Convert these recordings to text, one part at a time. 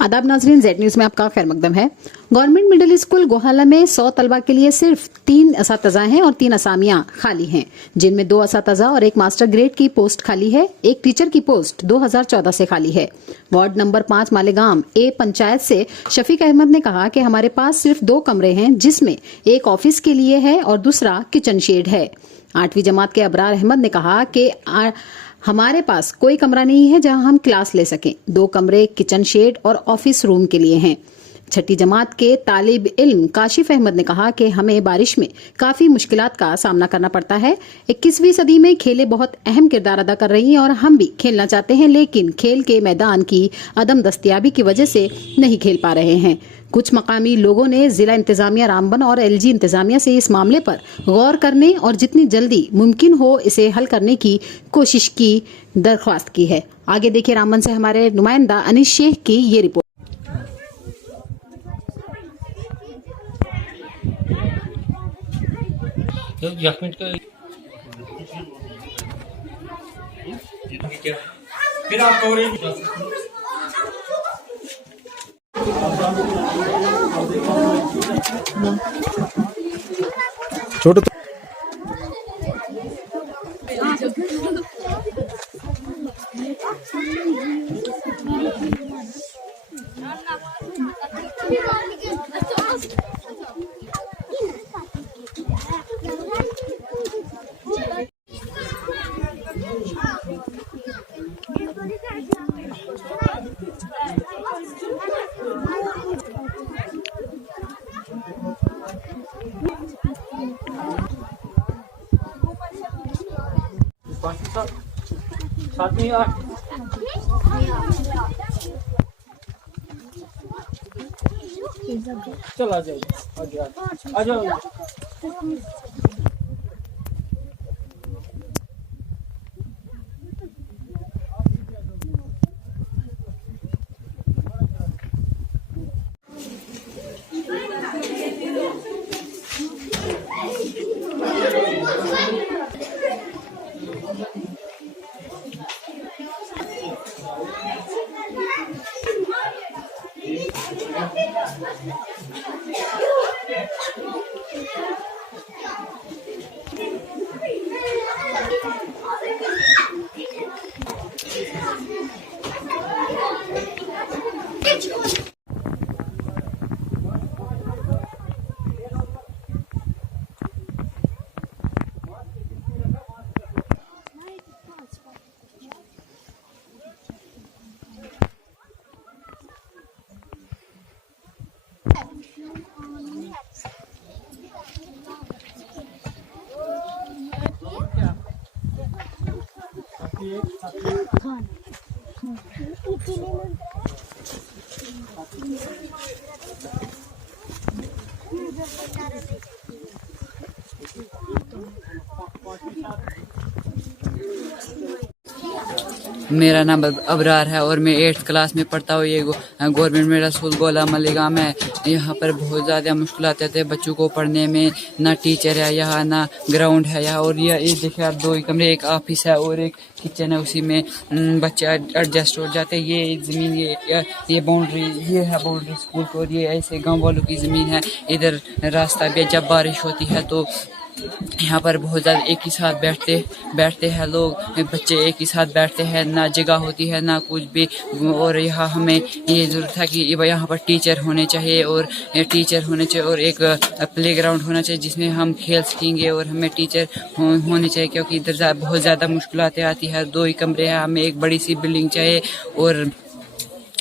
आदाब नाजरीन, Z news में आपका खैर मकदम है। गवर्नमेंट मिडिल स्कूल गोहाला में 100 तलबा के लिए सिर्फ 3 असातिज़ा हैं और 3 असामियां खाली हैं, जिनमें 2 असातिज़ा और 1 मास्टर ग्रेड की पोस्ट खाली है। एक टीचर की पोस्ट 2014 से खाली है। वार्ड नंबर 5 मालेगाम ए पंचायत से शफीक अहमद ने कहा कि हमारे पास सिर्फ 2 कमरे हैं, जिसमें एक ऑफिस के लिए है और दूसरा किचन शेड है। 8वीं जमात के अबरार अहमद ने कहा कि हमारे पास कोई कमरा नहीं है जहां हम क्लास ले सकें। 2 कमरे किचन शेड और ऑफिस रूम के लिए हैं। 6ठी जमात के तालिब इल्म काशिफ अहमद ने कहा कि हमें बारिश में काफी मुश्किलात का सामना करना पड़ता है। 21वीं सदी में खेलें बहुत अहम किरदार अदा कर रही हैं और हम भी खेलना चाहते हैं, लेकिन खेल के मैदान की अदम दस्तयाबी की वजह से नहीं खेल पा रहे हैं। कुछ मकामी लोगों ने जिला इंतजामिया रामबन और एलजी इंतजामिया से इस मामले पर गौर करने और जितनी जल्दी मुमकिन हो इसे हल करने की कोशिश की दरख्वास्त की है। आगे देखिए रामबन से हमारे नुमाइंदा अनीस शेख की ये रिपोर्ट। फिर आप छोटे चल आ जाओ आ जाओ। मेरा नाम अबरार है और मैं 8th क्लास में पढ़ता हूँ। ये गवर्नमेंट मिडिल स्कूल गोला मालेगाम है। यहाँ पर बहुत ज़्यादा मुश्किलात आते हैं बच्चों को पढ़ने में। ना टीचर है यहाँ, ना ग्राउंड है यहाँ। और ये देखिए आप 2 ही कमरे, एक ऑफिस है और एक किचन है, उसी में बच्चे एडजस्ट हो जाते हैं। ये ज़मीन ये बाउंड्री, ये है बाउंड्री स्कूल को, और ये ऐसे गाँव वालों की ज़मीन है। इधर रास्ता भी जब बारिश होती है तो यहाँ पर बहुत ज़्यादा एक ही साथ बैठते हैं लोग, बच्चे एक ही साथ बैठते हैं। ना जगह होती है ना कुछ भी। और यहाँ हमें ये ज़रूरत है कि यहाँ पर टीचर होने चाहिए और एक प्लेग्राउंड होना चाहिए जिसमें हम खेल सकेंगे। और हमें टीचर होने चाहिए क्योंकि इधर बहुत ज़्यादा मुश्किलातें आती है। 2 ही कमरे हैं, हमें एक बड़ी सी बिल्डिंग चाहिए। और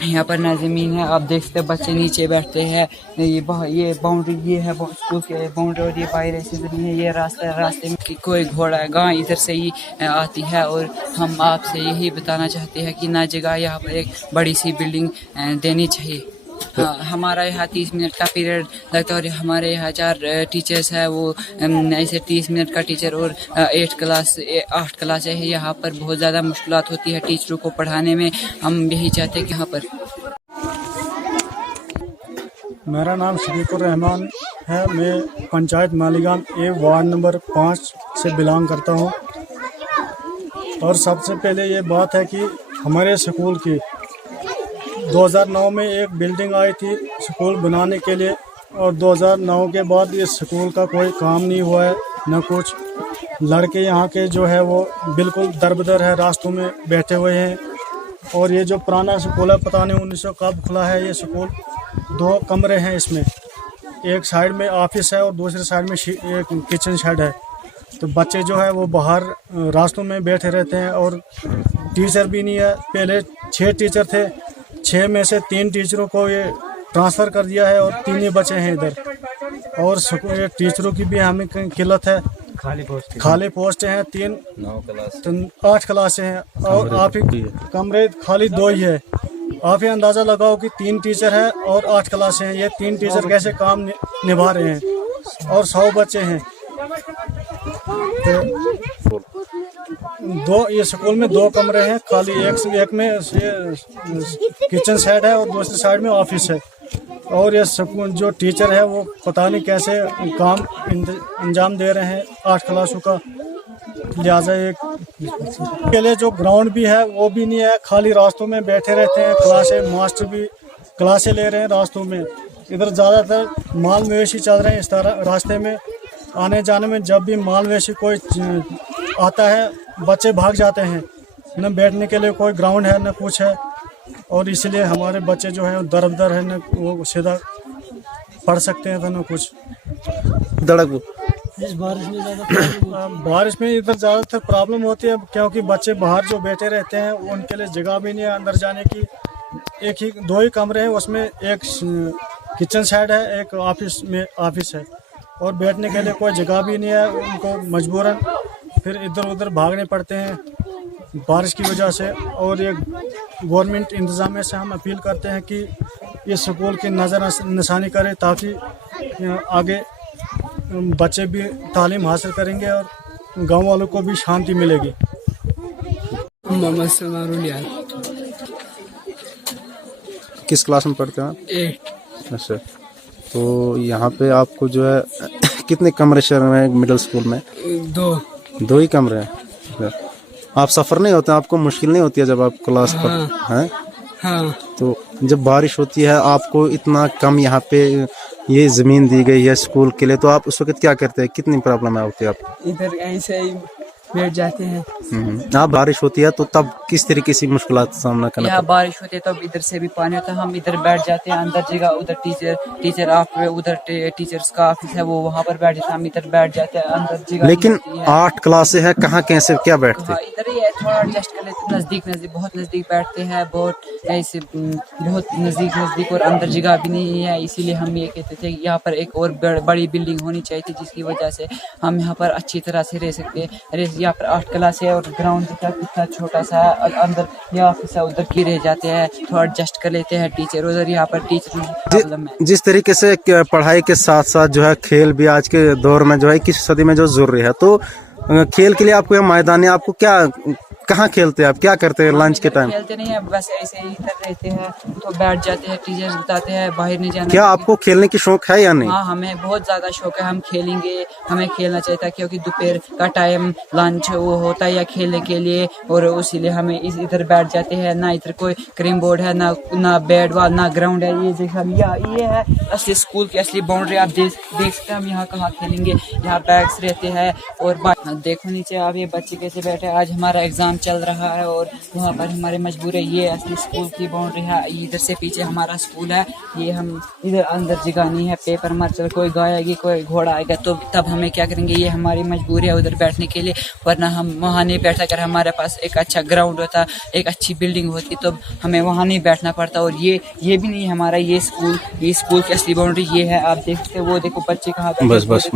यहाँ पर ना ज़मीन है, आप देख सकते हैं बच्चे नीचे बैठते हैं। ये बाउंड्री ये है स्कूल के बाउंड्री, और ये बाहर ऐसी ज़मीन है। ये रास्ते में कोई घोड़ा है, गाय इधर से ही आती है। और हम आपसे यही बताना चाहते हैं कि ना जगह यहाँ पर एक बड़ी सी बिल्डिंग देनी चाहिए। हाँ, हमारा यहाँ 30 मिनट का पीरियड लगता है और हमारे यहाँ 4 टीचर्स है। वो ऐसे 30 मिनट का टीचर और 8 क्लास है। यहाँ पर बहुत ज़्यादा मुश्किलात होती है टीचरों को पढ़ाने में। हम यही चाहते हैं कि यहाँ पर। मेरा नाम शफीकुर रहमान है। मैं पंचायत मालीगाम ए वार्ड नंबर 5 से बिलोंग करता हूँ। और सबसे पहले ये बात है कि हमारे स्कूल की 2009 में एक बिल्डिंग आई थी स्कूल बनाने के लिए, और 2009 के बाद इस स्कूल का कोई काम नहीं हुआ है, न कुछ। लड़के यहाँ के जो है वो बिल्कुल दरबदर है, रास्तों में बैठे हुए हैं। और ये जो पुराना स्कूल है, पता नहीं 1900 कब खुला है ये स्कूल। 2 कमरे हैं इसमें, एक साइड में ऑफिस है और दूसरे साइड में एक किचन शेड है। तो बच्चे जो है वो बाहर रास्तों में बैठे रहते हैं, और टीचर भी नहीं है। पहले 6 टीचर थे, 6 में से 3 टीचरों को ये ट्रांसफ़र कर दिया है और 3 ही बचे हैं इधर। और टीचरों की भी हमें किल्लत है, खाली पोस्ट हैं 3, 8 क्लासें हैं, और आप ही कमरे खाली 2 ही है। आप ही अंदाज़ा लगाओ कि 3 टीचर हैं और 8 क्लासें हैं, ये 3 टीचर कैसे काम निभा रहे हैं, और 100 बच्चे हैं। तो ये स्कूल में 2 कमरे हैं खाली, एक में किचन साइड है और दूसरी साइड में ऑफिस है। और ये स्कूल जो टीचर है वो पता नहीं कैसे काम अंजाम दे रहे हैं 8 क्लासों का। लिहाजा एक के लिए जो ग्राउंड भी है वो भी नहीं है, खाली रास्तों में बैठे रहते हैं। क्लासें मास्टर भी क्लासें ले रहे हैं रास्तों में। इधर ज़्यादातर माल मवेशी चल रहे हैं इस तरह रास्ते में आने जाने में। जब भी माल मवेशी कोई आता है, बच्चे भाग जाते हैं, न बैठने के लिए कोई ग्राउंड है न कुछ है। और इसलिए हमारे बच्चे जो हैं दर है, न वो सीधा पढ़ सकते हैं तो न कुछ। इस बारिश में ज़्यादा बारिश में इधर ज़्यादातर प्रॉब्लम होती है, क्योंकि बच्चे बाहर जो बैठे रहते हैं उनके लिए जगह भी नहीं है अंदर जाने की। 2 ही कमरे हैं, उसमें एक किचन साइड है, एक ऑफिस है, और बैठने के लिए कोई जगह भी नहीं है। उनको मजबूरन फिर इधर उधर भागने पड़ते हैं बारिश की वजह से। और ये गवर्नमेंट इंतज़ामिया से हम अपील करते हैं कि इस स्कूल की नज़रसानी करे, ताकि आगे बच्चे भी तालीम हासिल करेंगे और गांव वालों को भी शांति मिलेगी। मोहम्मद समारुलिया किस क्लास में पढ़ते हैं आप? 8। अच्छा, तो यहाँ पे आपको जो है कितने कमरे शेयर में मिडिल स्कूल में? 2 ही कमरे हैं। आप सफ़र नहीं होते, आपको मुश्किल नहीं होती है जब आप क्लास पर हैं? हाँ। तो जब बारिश होती है, आपको इतना कम यहाँ पे ये ज़मीन दी गई है स्कूल के लिए, तो आप उस वक्त क्या करते हैं? कितनी प्रॉब्लम होती है आपको? इधर ऐसे ही बैठ जाते हैं। आप बारिश होती है तो तब किस तरीके से मुश्किलात का सामना करना? यहाँ बारिश होती है तब इधर से भी पानी होता है, हम इधर बैठ जाते हैं अंदर जगह, उधर टीचर उधर टीचर्स का ऑफिस है वो वहाँ पर बैठ जाते हैं, हम इधर बैठ जाते हैं अंदर जगह। लेकिन 8 क्लासें हैं, कहाँ कैसे क्या बैठते हैं? इधर ही है, थोड़ा एडजस्ट कर लेते, नजदीक बहुत नजदीक बैठते हैं, बहुत ऐसे बहुत नजदीक, और अंदर जगह भी नहीं है। इसीलिए हम ये कहते थे कि यहाँ पर एक और बड़ी बिल्डिंग होनी चाहिए थी, जिसकी वजह से हम यहाँ पर अच्छी तरह से रह सकते हैं। यहाँ पर 8 क्लास है और ग्राउंड कितना छोटा सा है, अंदर ये ऑफिस है, उधर की रह जाते हैं, थोड़ा एडजस्ट कर लेते हैं टीचर उधर। यहाँ पर टीचर प्रॉब्लम है। जिस तरीके से पढ़ाई के साथ साथ जो है खेल भी आज के दौर में जो है 21वीं सदी में जो जरूरी है, तो खेल के लिए आपको यह मैदान है, आपको क्या कहाँ खेलते हैं आप, क्या करते हैं लंच के टाइम? खेलते नहीं है, बस ऐसे ही इधर रहते हैं, तो बैठ जाते हैं, टीचर्स बताते हैं बाहर नहीं जाना। क्या आपको खेलने की शौक है या नहीं? हाँ, हमें बहुत ज्यादा शौक है, हम खेलेंगे, हमें खेलना चाहिए था, क्योंकि दोपहर का टाइम लंच वो होता है या खेलने के लिए, और इसीलिए हमें इधर बैठ जाते हैं। ना इधर कोई क्रीम बोर्ड है, ना बैट बॉल, ना ग्राउंड है। ये देखा, ये है असली स्कूल की असली बाउंड्री। आप देख सकते हैं हम यहाँ कहाँ खेलेंगे, यहाँ बैग्स रहते हैं। और देखो नीचे आप ये बच्चे कैसे बैठे, आज हमारा एग्जाम चल रहा है और वहाँ पर हमारे मजबूर है। ये असली स्कूल की बाउंड्री है, इधर से पीछे हमारा स्कूल है। ये हम इधर अंदर जगह नहीं है, पेपर मर चल कोई गाय आएगी, कोई घोड़ा आएगा, तो तब हमें क्या करेंगे? ये हमारी मजबूरी है उधर बैठने के लिए, वरना हम वहाँ नहीं बैठा। अगर हमारे पास एक अच्छा ग्राउंड होता, एक अच्छी बिल्डिंग होती, तो हमें वहाँ नहीं बैठना पड़ता। और ये भी नहीं हमारा, ये स्कूल की असली बाउंड्री ये है। आप देख सकते, वो देखो बच्चे कहाँ बस